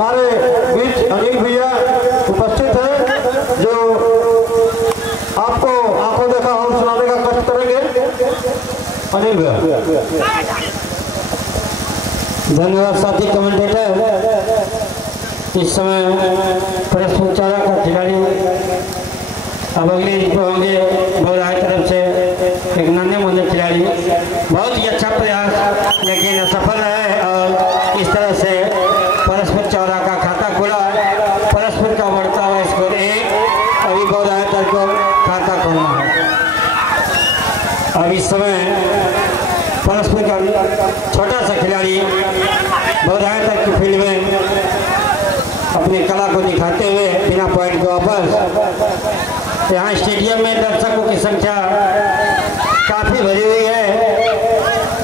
हमारे बीच अनिल भैया उपस्थित हैं जो आपको आंखों देखा हम सुनाने का कष्ट करेंगे। अनिल भैया। धन्यवाद साथी कमेंटेटर। इस समय परस्पर चारा का खिलाड़ी अब अगले होंगे बौराहा तरफ से एक नन्हे मुन्ने खिलाड़ी। बहुत ही अच्छा प्रयास लेकिन असफल है और इस तरह से परस्पर चौरा का खाता खुला। परस्पर का बढ़ता हुआ स्कोर 1। अभी बौराहा तरफ को खाता खोलना है। अब इस समय परस्पर का छोटा सा खिलाड़ी बौराहा तरफ की फील्ड में अपनी कला को दिखाते हुए बिना पॉइंट को वापस। यहाँ स्टेडियम में दर्शकों की संख्या काफ़ी भरी हुई है।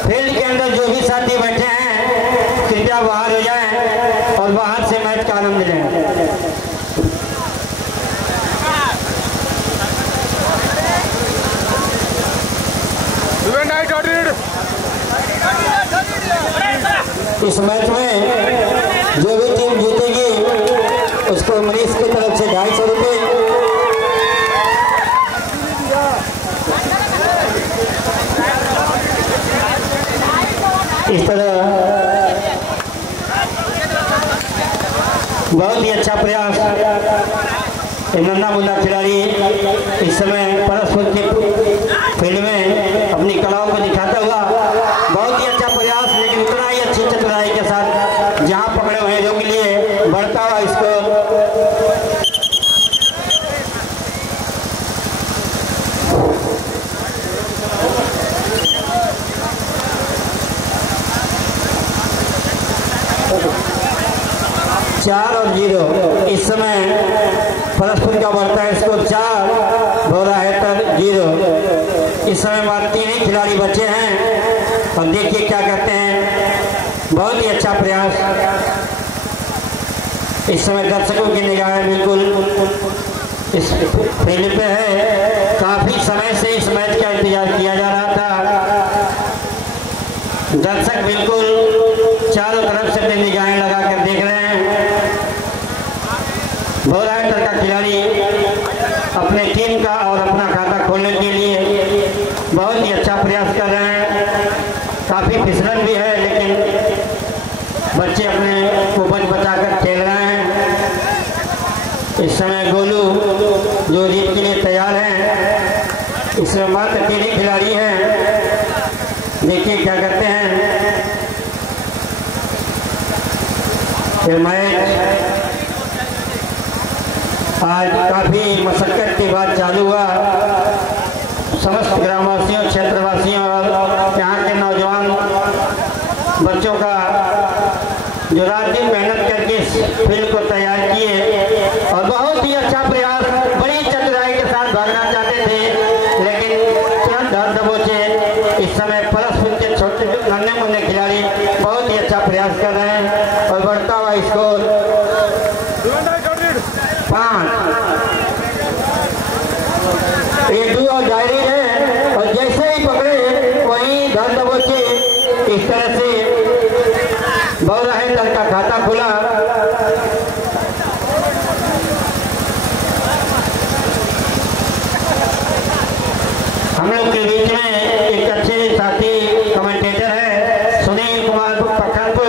फील्ड के अंदर जो भी साथी बैठे हैं कृपया बाहर हो जाएं और बाहर से मैच का आनंद लें। इस मैच में जो भी टीम जीतेगी उसको मनीष की तरफ से 250 रुपये। इस तरह बहुत ही अच्छा प्रयास नन्हा मुन्ना खिलाड़ी इस समय परस्पर की फील्ड में अपनी कलाओं को दिखाता हुआ बहुत ही अच्छा प्रयास, लेकिन उतना ही अच्छी चतुराई के साथ जहां पकड़े हुए जो के लिए बढ़ता हुआ इसको चार और 0। इस समय परस्पर का बढ़ता है स्कोर 4, बौराहा तक 0। इस समय मात्र 3 ही खिलाड़ी बचे हैं और देखिए क्या कहते हैं। बहुत ही अच्छा प्रयास। इस समय दर्शकों की निगाहें बिल्कुल इस फील्ड पे है। काफी समय से इस मैच का इंतजार किया जा रहा था। दर्शक बिल्कुल चारों तरफ से अपनी निगाहें लगाकर देख रहे हैं। बौराहा का खिलाड़ी अपने टीम का और अपना खाता खोलने के लिए बहुत ही अच्छा प्रयास कर रहे हैं। काफ़ी फिसलन भी है लेकिन बच्चे अपने को बचाकर खेल रहे हैं। इस समय गोलू जो जीत के लिए तैयार हैं। इसमें मात्र 3 ही खिलाड़ी हैं। देखिए क्या करते हैं। ये मैच आज काफ़ी मशक्कत के बाद चालू हुआ। समस्त ग्रामवासियों, क्षेत्रवासियों और यहाँ के नौजवान बच्चों का जो रात दिन मेहनत करके इस फील्ड को तैयार किए और बहुत ही अच्छा प्रयास, बड़ी चतुराई के साथ भागना चाहते थे लेकिन तुरंत धर दबोचे। इस समय परस्पर के छोटे नन्हे मुन्ने खिलाड़ी बहुत ही अच्छा प्रयास कर रहे हैं और बढ़ता हुआ स्कोर 5। ये 2 और जारी है और जैसे ही पकड़े वहीं धर दबोचे। इस तरह से बौराहा दल का खाता खुला। हम लोग के बीच में एक अच्छे साथी कमेंटेटर है सुनील कुमार पठानपुर।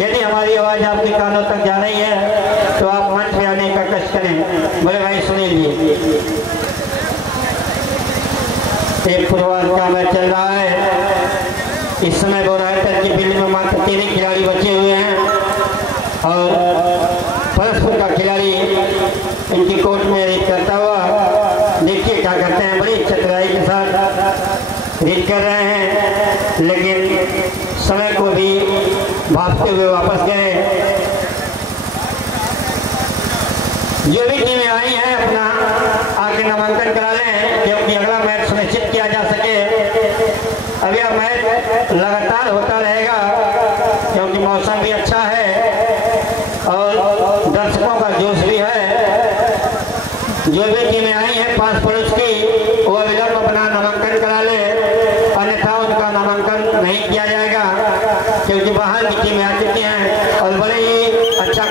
यदि हमारी आवाज आपके कानों तक जा रही है तो आप मंच पे आने का कष्ट करें। बड़े भाई सुनील जी, एक पूर्वाध का मैच चल रहा है। इस समय बौराहा की फील्ड में मात्र 3 ही खिलाड़ी बचे हुए हैं और परस्पर का खिलाड़ी इनकी कोर्ट में रीत करता हुआ देखिए क्या करते हैं। बड़ी चतुराई के साथ रीत कर रहे हैं लेकिन समय को भी भागते हुए वापस गए। जो भी टीमें आई हैं अपना आगे नामांकन करा लें क्योंकि अगला मैच सुनिश्चित किया जा सके। अब यह मैच लगातार होता रहेगा क्योंकि मौसम भी अच्छा है और दर्शकों का जोश भी है। जो भी टीमें आई हैं 5 पड़ोस की वो विलंब अपना नामांकन करा ले, अन्यथा उनका नामांकन नहीं किया जाएगा क्योंकि बाहर की टीमें आ चुकी हैं और बड़े ही अच्छा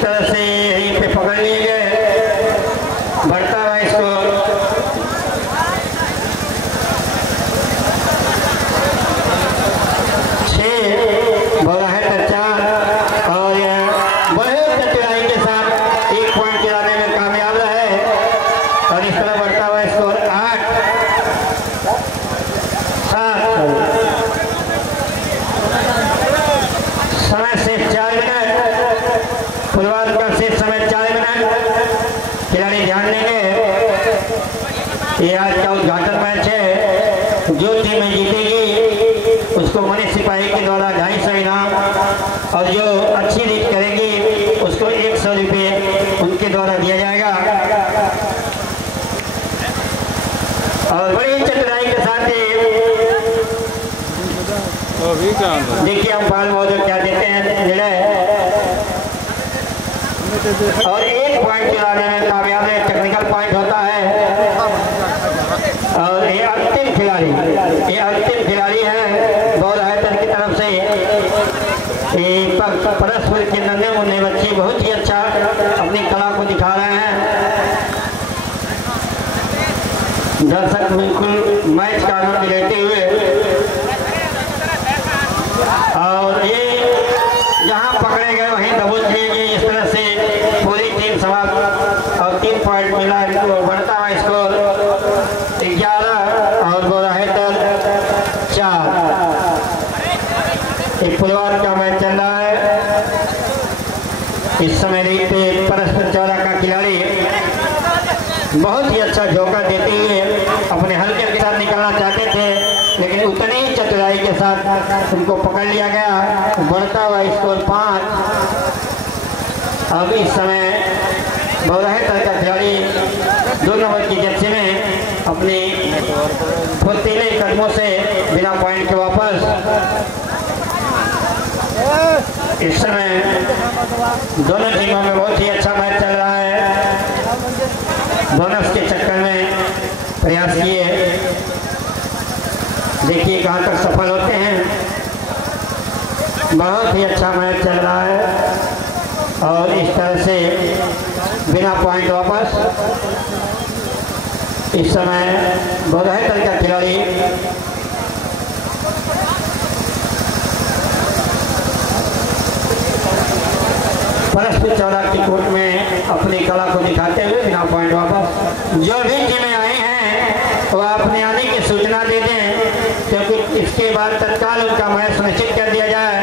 इस तरह से यहीं पे पकड़ लिए गए, बढ़ता हुआ इसको 6 बोला है तो 4 और बड़े चतुराई के साथ 1 पॉइंट गिराने में कामयाब रहे और इस तरह बढ़ता हुआ स्कोर 8-7। समय से 4 मिनट, फुलवार का शेष समय 4 मिनट। खिलाड़ी ध्यान देंगे, ये आज का उद्घाटन मैच है। जो टीमें जीतेगी उसको मनीष सिपाही के द्वारा 250 इनाम और जो अच्छी रीड करेगी उसको 100 रुपये उनके द्वारा दिया जाएगा। और बड़ी चतुराई के साथ देखिए हम बाल महोदय क्या देते हैं निर्णय, और 1 पॉइंट गिराने में कामयाब है, टेक्निकल पॉइंट होता है। और ये अंतिम खिलाड़ी है बॉल हैदर की तरफ से। ये परस्पर के नन्हे मुन्ने बच्चे बहुत ही अच्छा अपनी कला को दिखा रहे हैं। दर्शक बिल्कुल मैच का आनंद लेते हुए, और ये जहां पकड़े गए वहीं दबोच लिए गए। इस तरह से पूरी टीम समाप्त और 3 पॉइंट मिला इनको। बढ़ता हुआ स्कोर 11 और बोला है 4। एक फुलवार का मैच चल रहा है इस समय। पे परस्पर चौरा का खिलाड़ी बहुत ही अच्छा झोंका देते हुए अपने हल्के के साथ निकलना चाहते थे, लेकिन उतनी ही चतुराई के साथ उनको पकड़ लिया गया। बढ़ता हुआ स्कोर 5। अब इस समय बहुराहेतर का खिलाड़ी 2 नंबर की जर्सी में अपनी फुर्तीले कदमों से बिना पॉइंट के वापस। इस समय दोनों टीमों में बहुत ही अच्छा मैच चल रहा है। बोनस के चक्कर में प्रयास किए, देखिए कहाँ तक सफल होते हैं। बहुत ही अच्छा मैच चल रहा है और इस तरह से बिना पॉइंट वापस। इस समय बहुराहेतर का खिलाड़ी परस्पर चौरा की कोर्ट में अपनी कला को दिखाते हुए बिना पॉइंट वापस। जो भी टीमें आई हैं वो अपने आने की सूचना दे दें, क्योंकि इसके बाद तत्काल उनका मैच सुनिश्चित कर दिया जाए,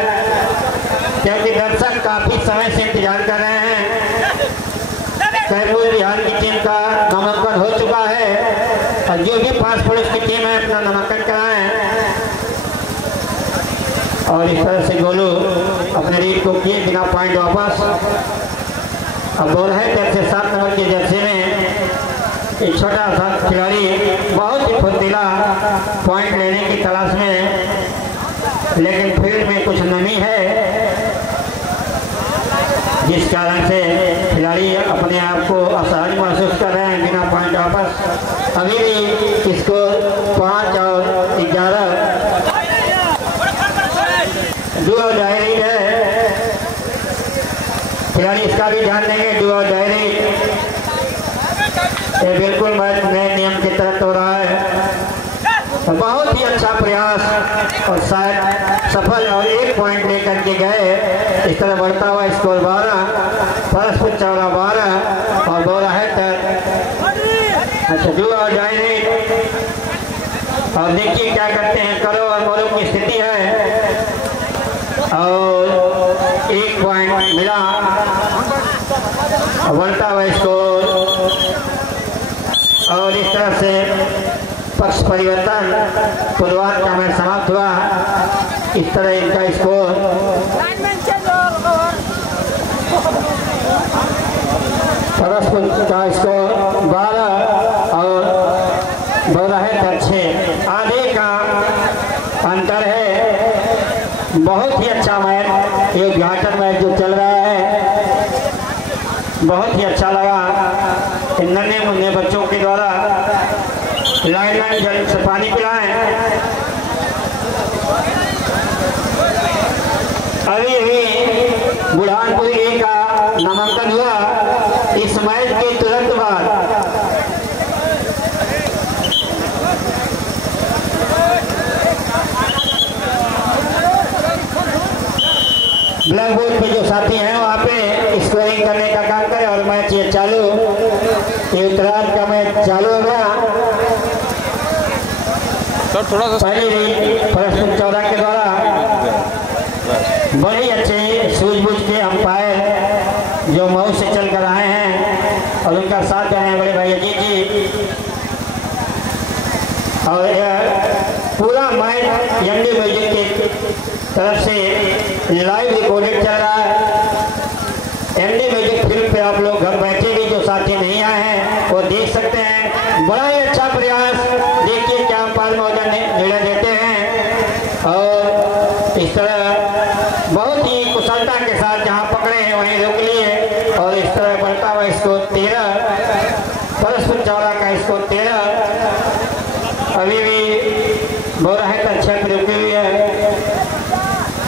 क्योंकि दर्शक काफी समय से इंतजार कर रहे हैं। कैमूर बिहार की टीम का नामांकन हो चुका है और जो भी 5 पुलिस की टीम है अपना नामांकन कराएं। और इस तरह से गोलू अपने रीड को किए बिना पॉइंट वापस। अब बोल है कैसे 7 नंबर की जर्सी में एक छोटा सा खिलाड़ी बहुत ही फुर्तीला पॉइंट लेने की तलाश में, लेकिन फील्ड में कुछ नमी है जिस कारण से खिलाड़ी अपने आप को असहज महसूस कर रहे हैं। बिना पॉइंट वापस। अभी भी स्कोर 5 और 11 डुओ डायरी है। खिलाड़ी इसका भी ध्यान देंगे। डुओ डायरी ये बिल्कुल मैच नए नियम के तहत हो रहा है। बहुत ही अच्छा प्रयास और शायद सफल, और 1 पॉइंट लेकर के गए। इस तरह बढ़ता हुआ स्कोर 12, परस्पर चौरा 12 और बहुराहेतर। अच्छा डुओ डायरी, और देखिए क्या करते हैं। करो और मोरो की स्थिति है और 1 पॉइंट मिला। बढ़ता हुआ स्कोर, और इस तरह से पक्ष परिवर्तन फुलवार का मैच समाप्त हुआ। इस तरह इनका स्कोर परस्पर का स्कोर 12 और बहुराहेतर 6। आधे का अंतर है। बहुत ही अच्छा मैच, ये उद्घाटन मैच जो चल रहा है बहुत ही अच्छा लगा। इन नन्हे मुन्ने बच्चों के द्वारा लाइन जल से पानी पिलाएं। अभी बुढ़ानपुर ए का नामांकन हुआ इस मैच के तुरंत बाद। ब्लैक बोर्ड पे जो साथी हैं वहाँ पे स्कोरिंग करने का काम करें और मैच ये चालू, ये उत्तरार्ध का मैच चालू हो गया। थोड़ा सा पहली प्रश्न 14 के द्वारा बड़ी अच्छे सूझबूझ के अंपायर जो मऊ से चल कर आए हैं और उनका साथ देने हैं बड़े भाई अजीत जी। और पूरा मैच एमडी म्यूजिक की तरफ से लाइव रिकॉर्डेड चल रहा है। एमडी म्यूजिक फिल्म पे आप लोग घर बैठे भी जो साथी नहीं आए हैं वो देख सकते हैं। बड़ा ही अच्छा प्रयास, देखिए क्या अंपायर महोदय निर्णय देते हैं और इस तरह बहुत ही कुशलता के साथ जहां पकड़े हैं वहीं रोक लिए और इस तरह बढ़ता हुआ इसको 13 परस्पर 14 का इसको 13 अभी भी बोरा है तो अच्छा रुकी हुई है।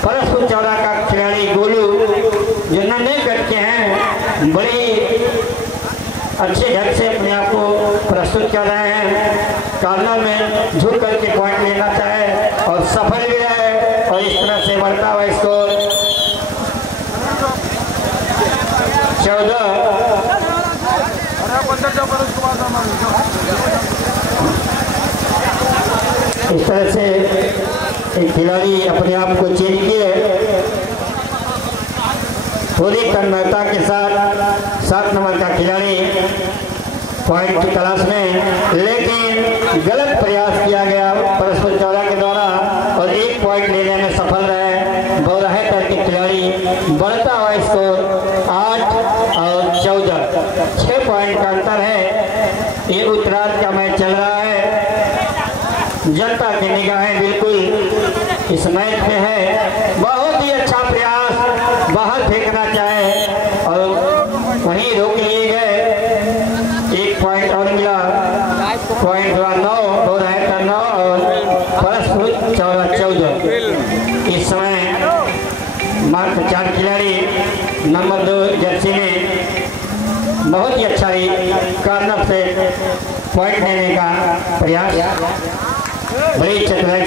परस्पर 14 का खिलाड़ी गोलू जो नन्हे कट के हैं बड़ी अच्छे ढंग से अपने आप को प्रस्तुत कर रहे हैं। कॉर्नर में झुक करके पॉइंट लेना चाहे और सफल भी है और इस तरह से बढ़ता हुआ स्कोर 14। इस तरह से एक खिलाड़ी अपने आप को चेंज किए पूरी तन्मयता के साथ 7 नंबर का खिलाड़ी पॉइंट की तलाश में, लेकिन गलत प्रयास किया गया परस्पर 14 के द्वारा और 1 पॉइंट लेने में सफल रहे बौराहेतर के खिलाड़ी। बढ़ता हुआ स्कोर 8 और 14, 6 पॉइंट का अंतर है। ये उत्तरार्ध का मैच चल रहा है। जनता की निगाहें बिल्कुल इस मैच में है। बहुत ही अच्छा प्रयास, बाहर फेंकना चाहे और वहीं रोक लिए गए। 1 पॉइंट और मिला, पॉइंट हुआ 9, 9 और परस्पर 14। इस समय मात्र 4 खिलाड़ी नंबर 2 जर्सी में बहुत ही अच्छा कॉर्नर से पॉइंट लेने का प्रयास, बड़ी चतुराई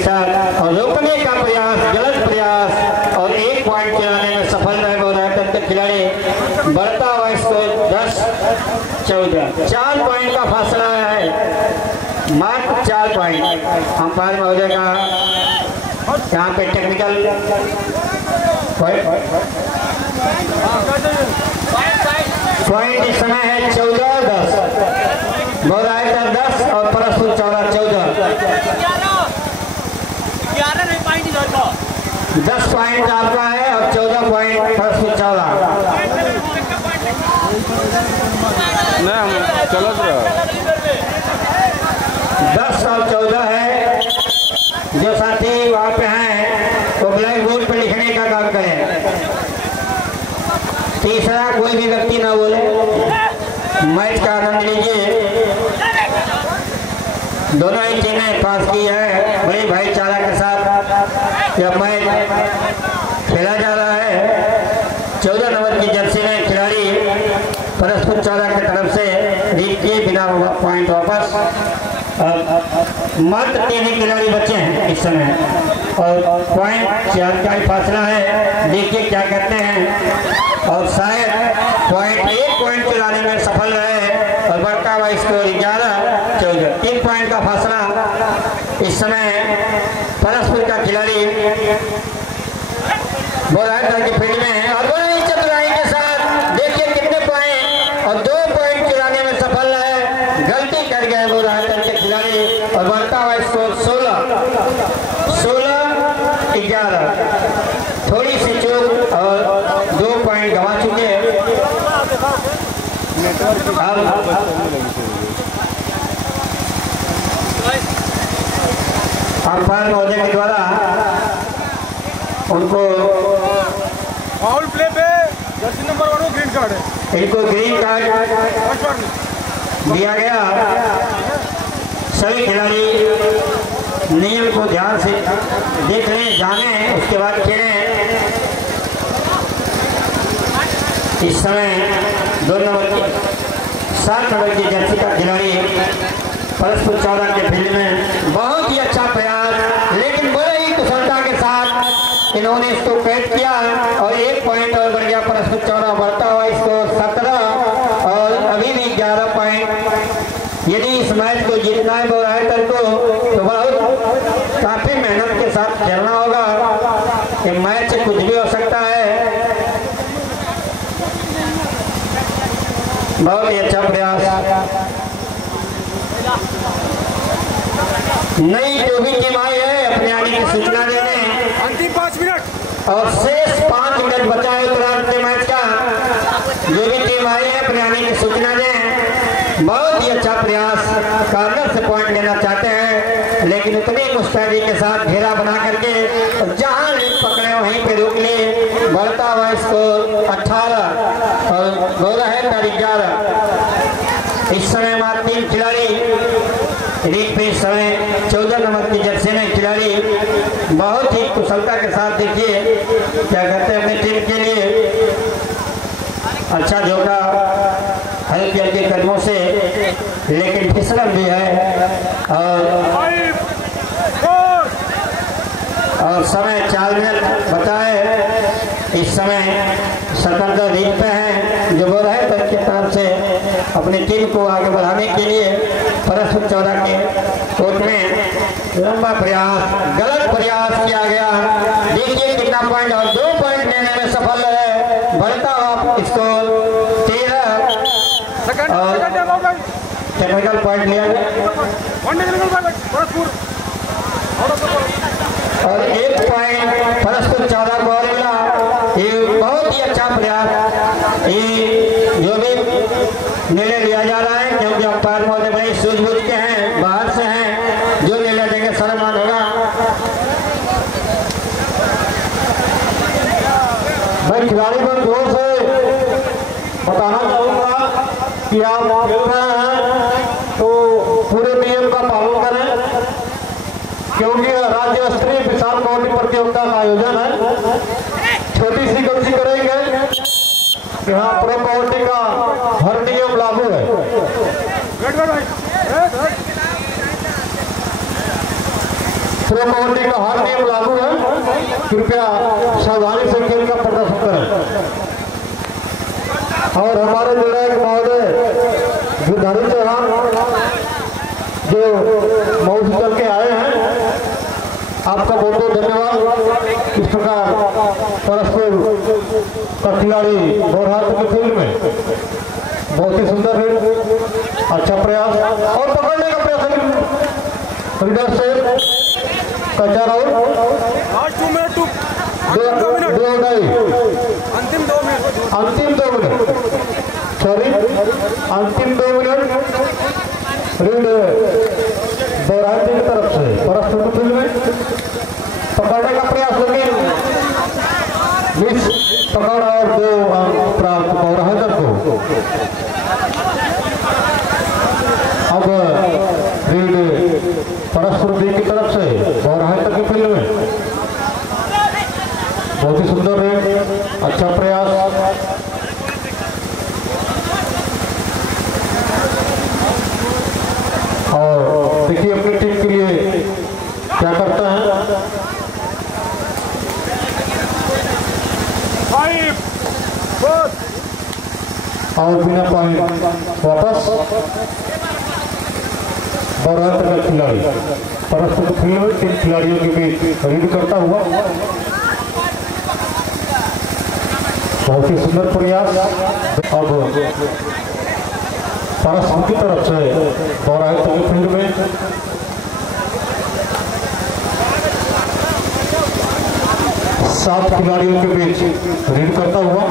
और रोकने का प्रयास, गलत प्रयास और 1 पॉइंट चलाने में सफल रहे बौराहेतर के खिलाड़ी। बढ़ता हुआ स्कोर 10-14, 4 पॉइंट का फासला है, मात्र 4 पॉइंट। अंपायर महोदय का यहाँ पे टेक्निकल पॉइंट इस समय है 14-10, बौराहेतर 10 और परस्पर 14-14। 10 पॉइंट आपका है और 14 पॉइंट परस्पर 14। चल रहा 10 और 14 है। जो साथी वहाँ पे हैं वो ब्लैक बोर्ड पे लिखने का काम करें। तीसरा कोई भी व्यक्ति ना बोले, मैच का आनंद लीजिए। दोनों ही टीमें पास की है, बड़ी भाईचारा के साथ यह मैच खेला जा रहा है। 14 नंबर की जर्सी में खिलाड़ी परस्पर 14 की तरफ से जीत किए बिना पॉइंट वापस। मात्र 3 ही खिलाड़ी बचे हैं इस समय और पॉइंट 4 का ही फासला है। देखिए क्या करते हैं और शायद पॉइंट 1 पॉइंट चलाने में सफल रहे और बढ़ता हुआ स्कोर 11-14, 3 पॉइंट का फासला। इस समय परस्पर का खिलाड़ी बौराहेतर की फील्ड में है और बड़ी चतुराई के साथ देखिए कितने पॉइंट और 2 पॉइंट चलाने में सफल रहे। गलती कर गए बौराहेतर के खिलाड़ी और बढ़ता हुआ स्कोर 16-11, थोड़ी सी चूक और 2 पॉइंट गंवा चुके हैं। अंपायर महोदय के द्वारा उनको फाउल प्ले पे जर्सी नंबर 1 ग्रीन कार्ड है। इनको ग्रीन कार्ड दिया गया। सभी खिलाड़ी नियम को ध्यान से देख लें, जाने, उसके बाद खेलें। इस समय 2 नंबर की 7 नंबर की जर्सी का खिलाड़ी परस्पर 14 के फील्ड में बहुत ही अच्छा प्रयास, लेकिन बड़े ही कुशलता के साथ इन्होंने इसको कैच किया और 1 पॉइंट और बढ़ गया। परस्पर 14 बढ़ता हुआ इसको 17 और अभी भी 11 पॉइंट। यदि इस मैच को जीतना है बोराहतर को तो बहुत काफी मेहनत के साथ खेलना होगा। ये मैच से कुछ भी हो सकता है। बहुत ही अच्छा प्रयास। नई जो भी टीम आई है अपने आने की सूचना देने। अंतिम 5 मिनट और शेष 5 मिनट बचा है उत्तरार्ध के मैच का। जो भी टीम आई है अपने आने की सूचना दें। बहुत ही अच्छा प्रयास, कार्नर से पॉइंट लेना चाहते हैं लेकिन उतनी मुस्तैदी के साथ घेरा बना करके जहां लिंक पकड़े वहीं पे रोक ले। बढ़ता हुआ इसको 18 और बोला है 11। इस समय हमारे 3 खिलाड़ी रीत पे इस समय 14 नंबर की जर्सी में खिलाड़ी बहुत ही कुशलता के साथ देखिए क्या करते हैं अपनी टीम के लिए। अच्छा झोंका हल्के हल्के कदमों से, लेकिन फिसलन भी है और समय 4 मिनट बचा है। इस समय स्वतंत्र रीत पे है जो बोल रहे थे की तरफ से अपनी टीम को आगे बढ़ाने के लिए परस्पर 14 के कोर्ट में लंबा प्रयास, गलत प्रयास किया गया। देखिए कितना पॉइंट और 2 पॉइंट लेने में सफल है। बढ़ता हुआ इसको 13 और टेक्निकल पॉइंट लिया गया और 1 पॉइंट परस्पर 14 को और मिला। ये बहुत ही अच्छा प्रयास ये जो भी निर्णय लिया जा रहा है, क्योंकि अंपायर महोदय बड़े सूझबूझ के हैं, बाहर से हैं, जो निर्णय देंगे सम्मान होगा। मैं खिलाड़ी को जोर से बताना चाहूंगा कि आप खेल रहे हैं तो पूरे नियम का पालन करें, क्योंकि राज्य स्तरीय विशाल कबड्डी प्रतियोगिता का आयोजन है। छोटी सी गलती करेंगे यहाँ प्रो कबड्डी का हर नियम लागू है। प्रो कबड्डी का हर नियम लागू है, कृपया सावधानी से खेल का प्रदर्शन करें। और हमारे निर्णायक महोदय गिरधारी चौहान जो मऊ से चल के आए हैं, आपका बहुत बहुत धन्यवाद। इस प्रकार परस्पर का खिलाड़ी बोरहाट के फील्ड में बहुत ही सुंदर है, अच्छा प्रयास और पकड़ने का प्रयास रीडर से कच्चा राउंड 2 मिनट 2 अंतिम 2 मिनट सॉरी अंतिम 2 मिनट रीड बोरहाट की तरफ से परस्पर फील्ड में पकड़ने का प्रयास, लेकिन मिस पकड़ और 2 अंक प्राप्त बोरहाट को। अब रीड परस्पर बी की तरफ से बोरहाट की फील्ड में बहुत ही सुंदर रीड, अच्छा प्रयास। और देखिए अपनी टीम के लिए क्या करता है। 5 4 और बिना पॉइंट वापस बोरहाट का खिलाड़ी परस्पर फील्ड में 3 खिलाड़ियों के बीच रीड करता हुआ बहुत ही सुंदर प्रयास। अब परस्पर की तरफ से बोरहाट के फील्ड में सात खिलाड़ियों के बीच रीड करता हुआ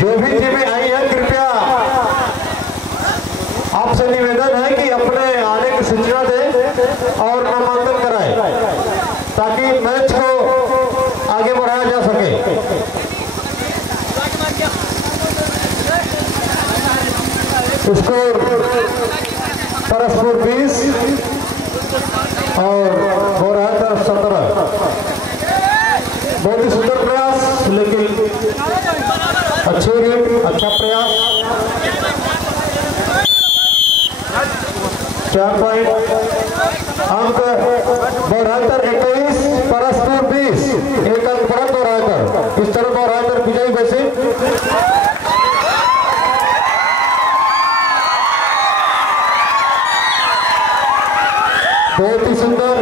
जो भी टीमें आई है, कृपया आपसे निवेदन है कि अपने आने की सूचना दें और नामांकन कराएं ताकि मैच को आगे बढ़ाया जा सके। स्कोर परस्पर 20 और बोरहाट 17। अच्छी रीड, अच्छा प्रयास। 4 पॉइंट। अंक 72-21, परस्पर 20, एक अंक पर दोहराकर इस तरह दोहराकर विजयी वैसे बहुत ही सुंदर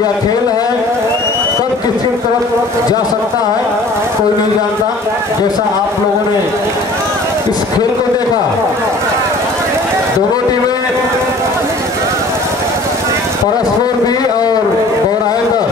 यह खेल है। कब किसकी तरफ जा सकता है कोई नहीं जानता। जैसा आप लोगों ने इस खेल को देखा, दोनों टीमें परस्पर भी और गौरायकर